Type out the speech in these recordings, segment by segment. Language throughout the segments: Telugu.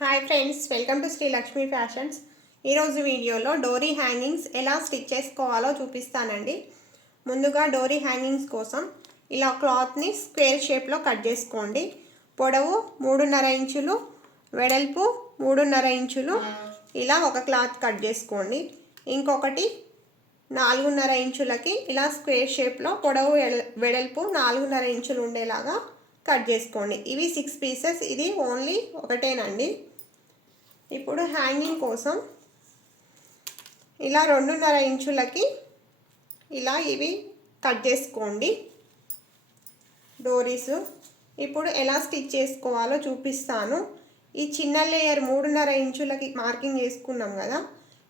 Hi friends welcome to Srilakshmi fashions ఈరోజు వీడియోలో డోరీ హ్యాంగింగ్స్ ఎలా స్టిచ్ చేసుకోవాలో చూపిస్తానండి. ముందుగా డోరీ హ్యాంగింగ్స్ కోసం ఇలా క్లాత్ని స్క్వేర్ షేప్లో కట్ చేసుకోండి. పొడవు మూడున్నర ఇంచులు వెడల్పు మూడున్నర ఇంచులు ఇలా ఒక క్లాత్ కట్ చేసుకోండి. ఇంకొకటి నాలుగున్నర ఇంచులకి ఇలా స్క్వేర్ షేప్లో పొడవు వెడల్పు నాలుగున్నర ఇంచులు ఉండేలాగా కట్ చేసుకోండి. ఇవి సిక్స్ పీసెస్ ఇది ఓన్లీ ఒకటేనండి. ఇప్పుడు హ్యాంగింగ్ కోసం ఇలా రెండున్నర ఇంచులకి ఇలా ఇవి కట్ చేసుకోండి. డోరీస్. ఇప్పుడు ఎలా స్టిచ్ చేసుకోవాలో చూపిస్తాను. ఈ చిన్న లేయర్ మూడున్నర ఇంచులకి మార్కింగ్ చేసుకున్నాం కదా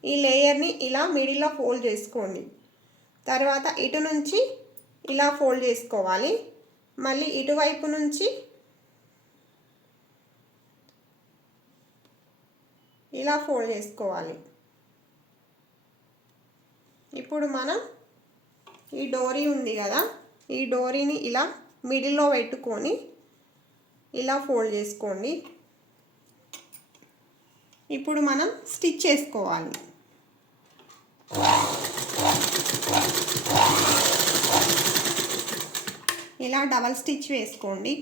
ఈ లేయర్ని ఇలా మిడిల్లో ఫోల్డ్ చేసుకోండి. తర్వాత ఇటు నుంచి ఇలా ఫోల్డ్ చేసుకోవాలి. మళ్ళీ ఇటువైపు నుంచి ఇలా ఫోల్డ్ చేసుకోవాలి. ఇప్పుడు మనం ఈ డోరీ ఉంది కదా ఈ డోరీని ఇలా మిడిల్లో పెట్టుకొని ఇలా ఫోల్డ్ చేసుకోండి. ఇప్పుడు మనం స్టిచ్ చేసుకోవాలి. ఇలా డబల్ స్టిచ్ వేసుకోండి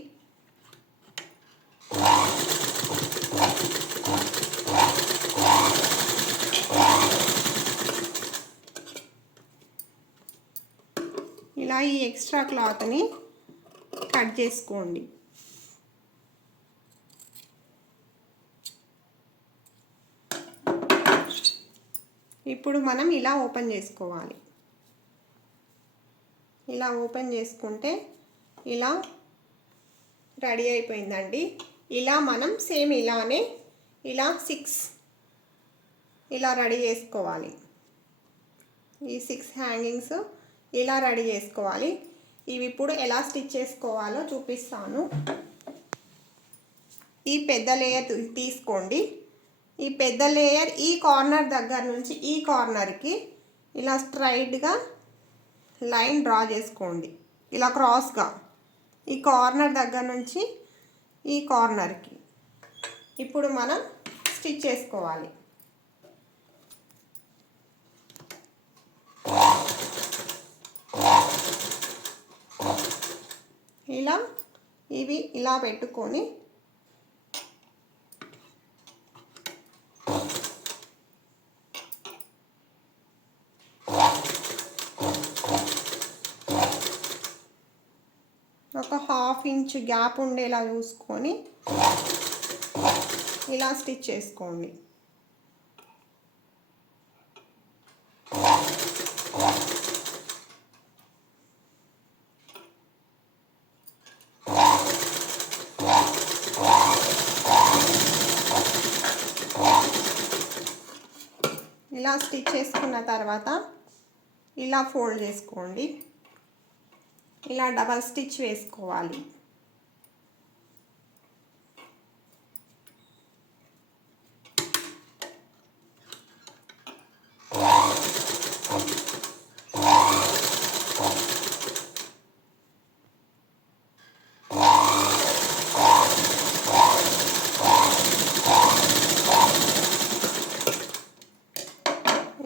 ఇలా ఈ ఎక్స్ట్రా క్లాత్ని కట్ చేసుకోండి. ఇప్పుడు మనం ఇలా ఓపెన్ చేసుకోవాలి. ఇలా ఓపెన్ చేసుకుంటే ఇలా రెడీ అయిపోయిందండి. ఇలా మనం సేమ్ ఇలానే ఇలా సిక్స్ ఇలా రెడీ చేసుకోవాలి. ఈ సిక్స్ హ్యాంగింగ్స్ ఇలా రెడీ చేసుకోవాలి. ఇవి ఇప్పుడు ఎలా స్టిచ్ చేసుకోవాలో చూపిస్తాను. ఈ పెద్ద లేయర్ తీసుకోండి. ఈ పెద్ద లేయర్ ఈ కార్నర్ దగ్గర నుంచి ఈ కార్నర్కి ఇలా స్ట్రైట్గా లైన్ డ్రా చేసుకోండి. ఇలా క్రాస్గా ఈ కార్నర్ దగ్గర నుంచి ఈ కార్నర్కి ఇప్పుడు మనం స్టిచ్ చేసుకోవాలి. ఇలా ఇవి ఇలా పెట్టుకొని ఒక హాఫ్ ఇంచ్ గ్యాప్ ఉండేలా చూసుకొని ఇలా స్టిచ్ చేసుకోండి. ఇలా స్టిచ్ చేసుకున్న తర్వాత ఇలా ఫోల్డ్ చేసుకోండి. ఇలా డబల్ స్టిచ్ వేసుకోవాలి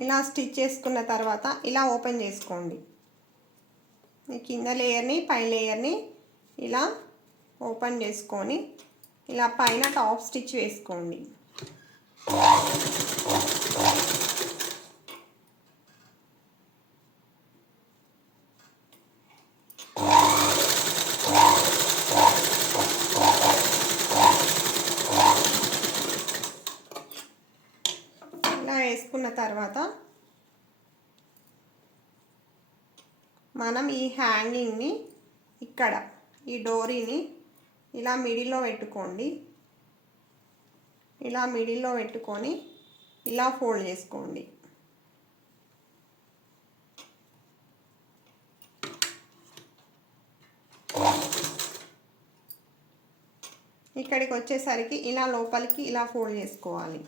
ఇలా స్టిచ్ చేసుకున్న తర్వాత ఇలా ఓపెన్ చేసుకోండి. ఈ కింద లేయర్ని పై లేయర్ని ఇలా ఓపెన్ చేసుకొని ఇలా పైన టాప్ స్టిచ్ వేసుకోండి. ఇలా వేసుకున్న తర్వాత మనం ఈ హ్యాంగింగ్ని ఇక్కడ ఈ డోరీని ఇలా మిడిల్లో పెట్టుకోండి. ఇలా మిడిల్లో పెట్టుకొని ఇలా ఫోల్డ్ చేసుకోండి. ఇక్కడికి వచ్చేసరికి ఇలా లోపలికి ఇలా ఫోల్డ్ చేసుకోవాలి.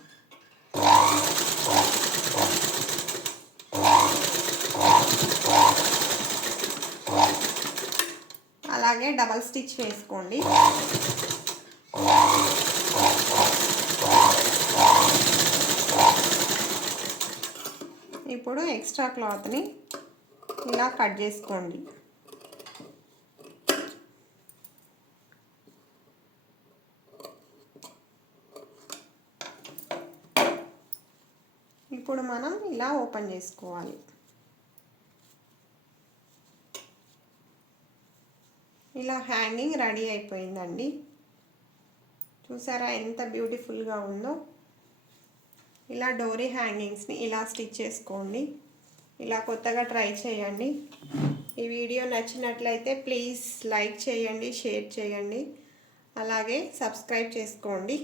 అలాగే డబల్ స్టిచ్ వేసుకోండి. ఇప్పుడు ఎక్స్ట్రా క్లాత్ని ఇలా కట్ చేసుకోండి. ఇప్పుడు మనం ఇలా ఓపెన్ చేసుకోవాలి. ఇలా హ్యాంగింగ్ రెడీ అయిపోయిందండి. చూసారా ఎంత బ్యూటిఫుల్గా ఉందో. ఇలా డోరీ హ్యాంగింగ్స్ని ఇలా స్టిచ్ చేసుకోండి. ఇలా కొత్తగా ట్రై చేయండి. ఈ వీడియో నచ్చినట్లయితే ప్లీజ్ లైక్ చేయండి షేర్ చేయండి. అలాగే సబ్స్క్రైబ్ చేసుకోండి.